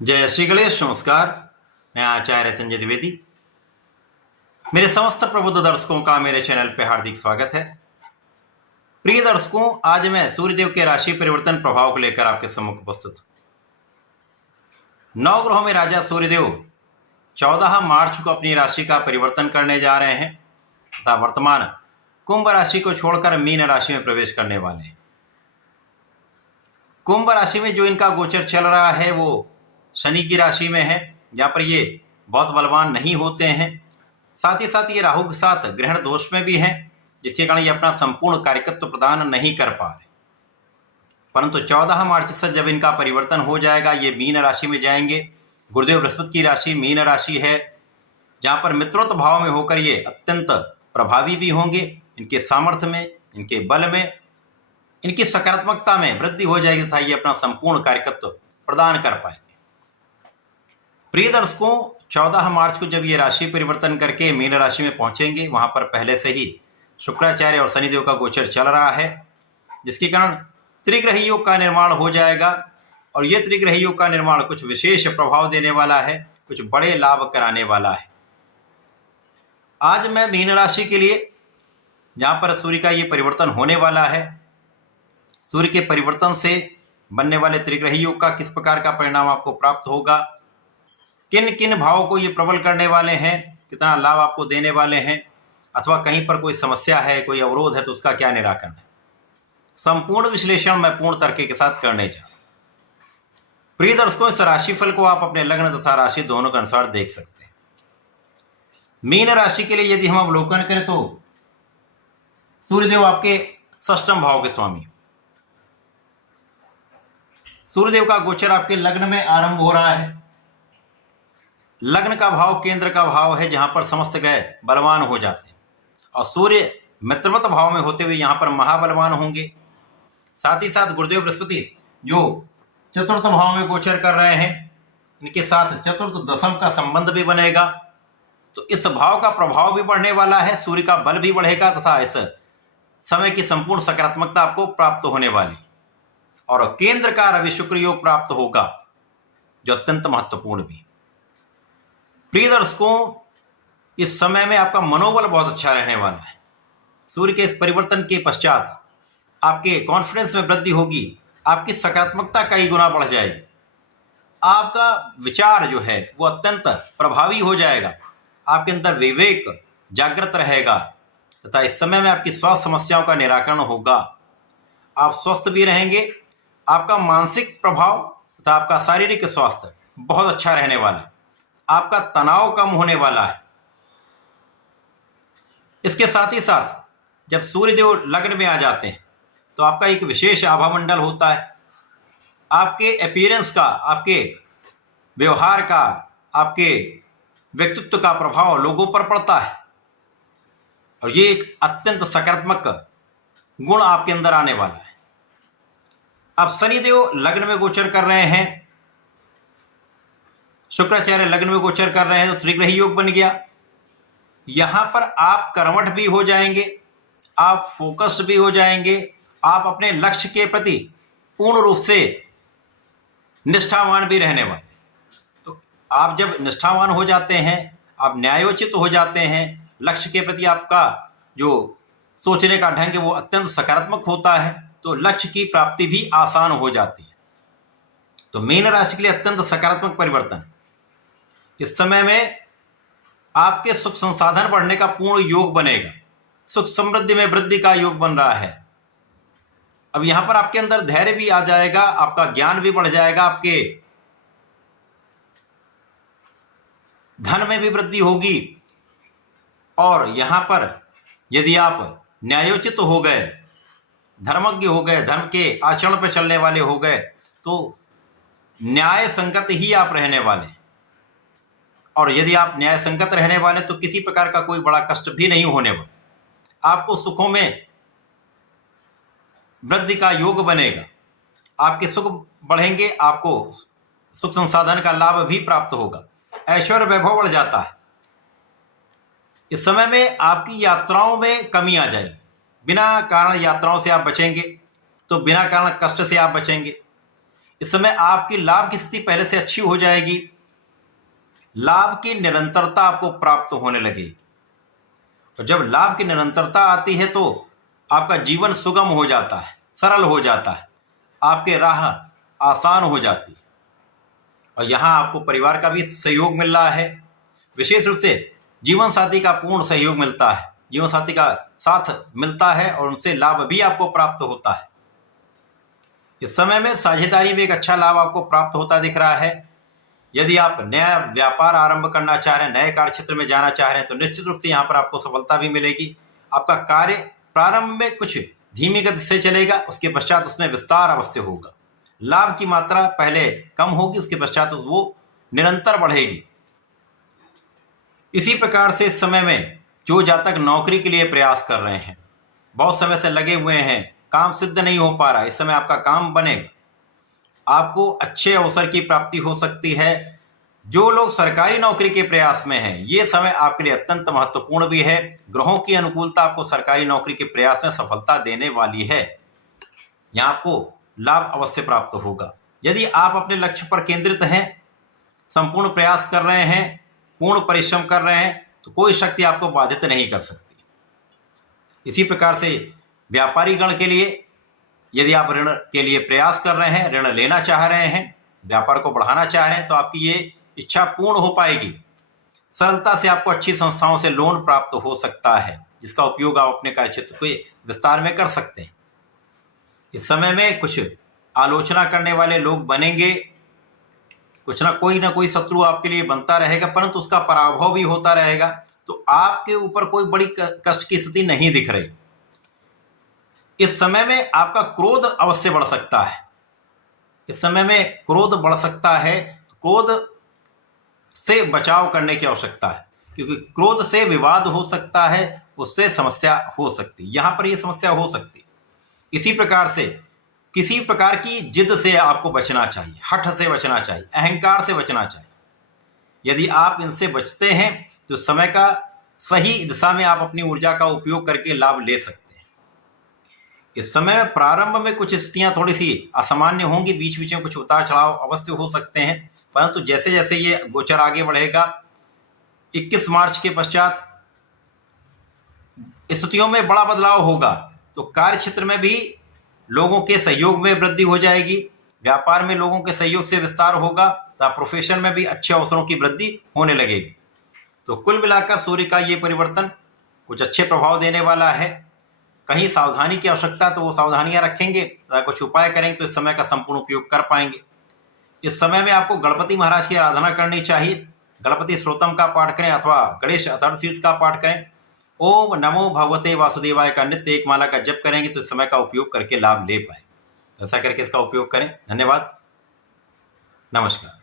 जय श्री गणेश। नमस्कार। मैं आचार्य संजय द्विवेदी। मेरे समस्त प्रबुद्ध दर्शकों का मेरे चैनल पे हार्दिक स्वागत है। प्रिय दर्शकों, आज मैं सूर्यदेव के राशि परिवर्तन प्रभाव को लेकर आपके सम्मुख उपस्थित हूं। नवग्रहों में राजा सूर्यदेव 14 मार्च को अपनी राशि का परिवर्तन करने जा रहे हैं तथा वर्तमान कुंभ राशि को छोड़कर मीन राशि में प्रवेश करने वाले हैं। कुंभ राशि में जो इनका गोचर चल रहा है वो शनि की राशि में है, जहाँ पर ये बहुत बलवान नहीं होते हैं। साथ ही साथ ये राहु के साथ ग्रहण दोष में भी हैं, जिसके कारण ये अपना संपूर्ण कार्यकत्व प्रदान नहीं कर पा रहे। परंतु 14 मार्च से जब इनका परिवर्तन हो जाएगा, ये मीन राशि में जाएंगे। गुरुदेव बृहस्पति की राशि मीन राशि है, जहाँ पर मित्रोत्व भाव में होकर ये अत्यंत प्रभावी भी होंगे। इनके सामर्थ्य में, इनके बल में, इनकी सकारात्मकता में वृद्धि हो जाएगी तथा ये अपना संपूर्ण कार्यकत्व प्रदान कर पाएंगे। प्रिय दर्शकों, 14 मार्च को जब ये राशि परिवर्तन करके मीन राशि में पहुंचेंगे, वहां पर पहले से ही शुक्राचार्य और शनिदेव का गोचर चल रहा है, जिसके कारण त्रिग्रह योग का निर्माण हो जाएगा। और ये त्रिग्रह योग का निर्माण कुछ विशेष प्रभाव देने वाला है, कुछ बड़े लाभ कराने वाला है। आज मैं मीन राशि के लिए, जहां पर सूर्य का ये परिवर्तन होने वाला है, सूर्य के परिवर्तन से बनने वाले त्रिग्रह योग का किस प्रकार का परिणाम आपको प्राप्त होगा, किन किन भावों को ये प्रबल करने वाले हैं, कितना लाभ आपको देने वाले हैं, अथवा कहीं पर कोई समस्या है, कोई अवरोध है तो उसका क्या निराकरण है, संपूर्ण विश्लेषण मैं पूर्ण तर्क के साथ करने जा रहा हूं। प्रिय दर्शकों, इस राशिफल को आप अपने लग्न तथा राशि दोनों के अनुसार देख सकते हैं। मीन राशि के लिए यदि हम अवलोकन करें तो सूर्यदेव आपके षष्ठम भाव के स्वामी। सूर्यदेव का गोचर आपके लग्न में आरंभ हो रहा है। लग्न का भाव केंद्र का भाव है, जहां पर समस्त ग्रह बलवान हो जाते हैं, और सूर्य मित्रवत भाव में होते हुए यहां पर महाबलवान होंगे। साथ ही साथ गुरुदेव बृहस्पति जो चतुर्थ भाव में गोचर कर रहे हैं, इनके साथ चतुर्थ दशम का संबंध भी बनेगा, तो इस भाव का प्रभाव भी बढ़ने वाला है, सूर्य का बल भी बढ़ेगा तथा इस समय की संपूर्ण सकारात्मकता आपको प्राप्त होने वाली। और केंद्र का रवि शुक्र योग प्राप्त होगा, जो अत्यंत महत्वपूर्ण भी। प्रिय दर्शकों, इस समय में आपका मनोबल बहुत अच्छा रहने वाला है। सूर्य के इस परिवर्तन के पश्चात आपके कॉन्फिडेंस में वृद्धि होगी, आपकी सकारात्मकता कई गुना बढ़ जाएगी, आपका विचार जो है वो अत्यंत प्रभावी हो जाएगा, आपके अंदर विवेक जागृत रहेगा तथा इस समय में आपकी स्वास्थ्य समस्याओं का निराकरण होगा। आप स्वस्थ भी रहेंगे, आपका मानसिक प्रभाव तथा आपका शारीरिक स्वास्थ्य बहुत अच्छा रहने वाला है, आपका तनाव कम होने वाला है। इसके साथ ही साथ जब सूर्यदेव लग्न में आ जाते हैं तो आपका एक विशेष आभामंडल होता है। आपके अपीयरेंस का, आपके व्यवहार का, आपके व्यक्तित्व का प्रभाव लोगों पर पड़ता है, और ये एक अत्यंत सकारात्मक गुण आपके अंदर आने वाला है। अब शनिदेव लग्न में गोचर कर रहे हैं, शुक्राचार्य लग्न में गोचर कर रहे हैं, तो त्रिग्रह योग बन गया। यहां पर आप कर्मठ भी हो जाएंगे, आप फोकस्ड भी हो जाएंगे, आप अपने लक्ष्य के प्रति पूर्ण रूप से निष्ठावान भी रहने वाले। तो आप जब निष्ठावान हो जाते हैं, आप न्यायोचित हो जाते हैं, लक्ष्य के प्रति आपका जो सोचने का ढंग है वो अत्यंत सकारात्मक होता है, तो लक्ष्य की प्राप्ति भी आसान हो जाती है। तो मीन राशि के लिए अत्यंत सकारात्मक परिवर्तन। इस समय में आपके सुख संसाधन बढ़ने का पूर्ण योग बनेगा, सुख समृद्धि में वृद्धि का योग बन रहा है। अब यहां पर आपके अंदर धैर्य भी आ जाएगा, आपका ज्ञान भी बढ़ जाएगा, आपके धन में भी वृद्धि होगी। और यहां पर यदि आप न्यायोचित हो गए, धर्मज्ञ हो गए, धर्म के आचरण पर चलने वाले हो गए, तो न्याय संगत ही आप रहने वाले। और यदि आप न्याय संगत रहने वाले तो किसी प्रकार का कोई बड़ा कष्ट भी नहीं होने वाला, आपको सुखों में वृद्धि का योग बनेगा, आपके सुख बढ़ेंगे, आपको सुख संसाधन का लाभ भी प्राप्त होगा, ऐश्वर्य वैभव बढ़ जाता है। इस समय में आपकी यात्राओं में कमी आ जाएगी, बिना कारण यात्राओं से आप बचेंगे, तो बिना कारण कष्ट से आप बचेंगे। इस समय आपकी लाभ की स्थिति पहले से अच्छी हो जाएगी। लाभ की निरंतरता आपको प्राप्त होने लगेगी, और जब लाभ की निरंतरता आती है तो आपका जीवन सुगम हो जाता है, सरल हो जाता है, आपके राह आसान हो जाती है। और यहाँ आपको परिवार का भी सहयोग मिल रहा है, विशेष रूप से जीवन साथी का पूर्ण सहयोग मिलता है, जीवन साथी का साथ मिलता है और उनसे लाभ भी आपको प्राप्त होता है। इस समय में साझेदारी में एक अच्छा लाभ आपको प्राप्त होता दिख रहा है। यदि आप नया व्यापार आरंभ करना चाह रहे हैं, नए कार्य क्षेत्र में जाना चाह रहे हैं, तो निश्चित रूप से यहाँ पर आपको सफलता भी मिलेगी। आपका कार्य प्रारंभ में कुछ धीमी गति से चलेगा, उसके पश्चात उसमें विस्तार अवश्य होगा। लाभ की मात्रा पहले कम होगी, उसके पश्चात वो निरंतर बढ़ेगी। इसी प्रकार से इस समय में जो जातक नौकरी के लिए प्रयास कर रहे हैं, बहुत समय से लगे हुए हैं, काम सिद्ध नहीं हो पा रहा, इस समय आपका काम बनेगा, आपको अच्छे अवसर की प्राप्ति हो सकती है। जो लोग सरकारी नौकरी के प्रयास में हैं, ये समय आपके लिए अत्यंत महत्वपूर्ण भी है। ग्रहों की अनुकूलता आपको सरकारी नौकरी के प्रयास में सफलता देने वाली है, यहाँ आपको लाभ अवश्य प्राप्त होगा। यदि आप अपने लक्ष्य पर केंद्रित हैं, संपूर्ण प्रयास कर रहे हैं, पूर्ण परिश्रम कर रहे हैं, तो कोई शक्ति आपको बाधित नहीं कर सकती। इसी प्रकार से व्यापारी गण के लिए, यदि आप ऋण के लिए प्रयास कर रहे हैं, ऋण लेना चाह रहे हैं, व्यापार को बढ़ाना चाह रहे हैं, तो आपकी ये इच्छा पूर्ण हो पाएगी। सरलता से आपको अच्छी संस्थाओं से लोन प्राप्त हो सकता है, जिसका उपयोग आप अपने कार्यक्षेत्र के विस्तार में कर सकते हैं। इस समय में कुछ आलोचना करने वाले लोग बनेंगे, कुछ ना कोई शत्रु आपके लिए बनता रहेगा, परंतु उसका पराभव भी होता रहेगा। तो आपके ऊपर कोई बड़ी कष्ट की स्थिति नहीं दिख रही। इस समय में आपका क्रोध अवश्य बढ़ सकता है, इस समय में क्रोध बढ़ सकता है। क्रोध से बचाव करने की आवश्यकता है, क्योंकि क्रोध से विवाद हो सकता है, उससे समस्या हो सकती है, यहाँ पर यह समस्या हो सकती है। इसी प्रकार से किसी प्रकार की जिद से आपको बचना चाहिए, हठ से बचना चाहिए, अहंकार से बचना चाहिए। यदि आप इनसे बचते हैं तो समय का सही दिशा में आप अपनी ऊर्जा का उपयोग करके लाभ ले सकते हैं। इस समय प्रारंभ में कुछ स्थितियां थोड़ी सी असामान्य होंगी, बीच बीच में कुछ उतार चढ़ाव अवश्य हो सकते हैं, परंतु जैसे जैसे ये गोचर आगे बढ़ेगा, 21 मार्च के पश्चात स्थितियों में बड़ा बदलाव होगा। तो कार्य क्षेत्र में भी लोगों के सहयोग में वृद्धि हो जाएगी, व्यापार में लोगों के सहयोग से विस्तार होगा, तथा प्रोफेशन में भी अच्छे अवसरों की वृद्धि होने लगेगी। तो कुल मिलाकर सूर्य का ये परिवर्तन कुछ अच्छे प्रभाव देने वाला है। कहीं सावधानी की आवश्यकता तो वो सावधानियां रखेंगे, कुछ उपाय करेंगे तो इस समय का संपूर्ण उपयोग कर पाएंगे। इस समय में आपको गणपति महाराज की आराधना करनी चाहिए। गणपति स्तोत्रम का पाठ करें अथवा गणेश अथर्वशीर्ष का पाठ करें। ओम नमो भगवते वासुदेवाय का नित्य एक माला का जप करेंगे तो इस समय का उपयोग करके लाभ ले पाए। ऐसा करके इसका उपयोग करें। धन्यवाद, नमस्कार।